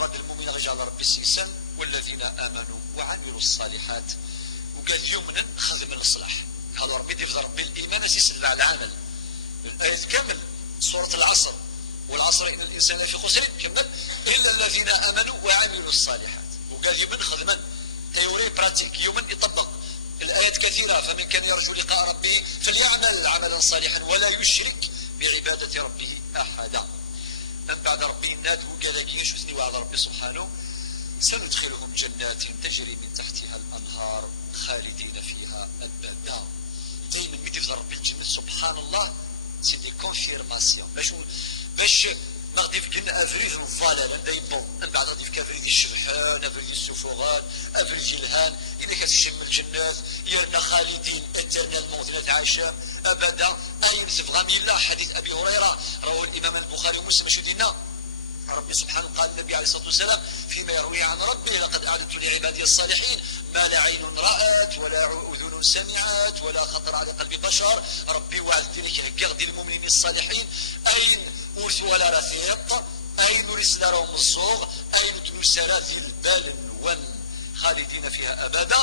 غاد المؤمن غيجي على ربي السيسان والذين امنوا وعملوا الصالحات وقال يمنا خدم الصلاح. هذا ربي يفضل ربي الايمان سيسد على العمل. الايه كامل سوره العصر والعصر ان الانسان في خسر كمل الا الذين امنوا وعملوا الصالحات وقال يمن خدما تيوري براتيك يمن يطبق الايات كثيره. فمن كان يرجو لقاء ربه فليعمل عملا صالحا ولا يشرك بعباده ربه احدا. من بعد ربي ناد وقال شوفني وعد ربي سبحانه سندخلهم جنات تجري من تحتها الانهار خالدين فيها ابدا. دائما ملي يفضل ربي الجنة سبحان الله سي دي كونفيرماسيون باش ما غادي يفكرنا افريد الضلال دايما من بعد غادي يفكر افريد الشبحان افريد السفغان افريد الهان اذا كتشم الجنات يرنا خالدين اترنا الموت عاشام ابدا. اين تبغى ميلا حديث ابي هريره رواه الامام البخاري ومسلم شو دينا ربي سبحانه قال النبي عليه الصلاه والسلام فيما يروي عن ربه لقد اعددت لعبادي الصالحين ما لا عين رات ولا اذن سمعت ولا خطر على قلب بشر. ربي وعد لك هكا غدي المؤمنين الصالحين اين ورث ولا رثيق اين ورث راهم الصوغ اين تنسى ذي البال الون خالدين فيها ابدا.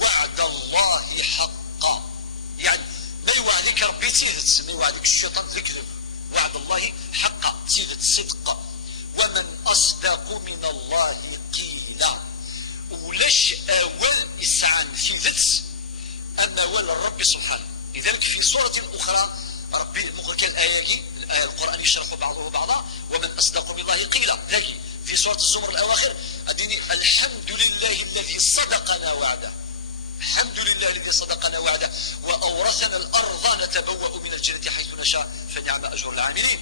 وعد الله حقا يعني ما يوعدك ربي تيذت ما يوعدك الشيطان الكذب. وعد الله حقا تيذت صدق. ومن أصدق من الله قيلا ولاش أول إسعان في ذات أما أول الرب سبحانه. لذلك في سورة أخرى ربي مخرج الآية القرآن يشرح بعضه بعضا ومن أصدق من الله قيلا. لكن في سورة الزمر الأواخر أديني الحمد لله الذي صدقنا وعده. الحمد لله الذي صدقنا وعده وأورثنا الأرض نتبوأ من الجنة حيث نشاء فنعم أجر العاملين.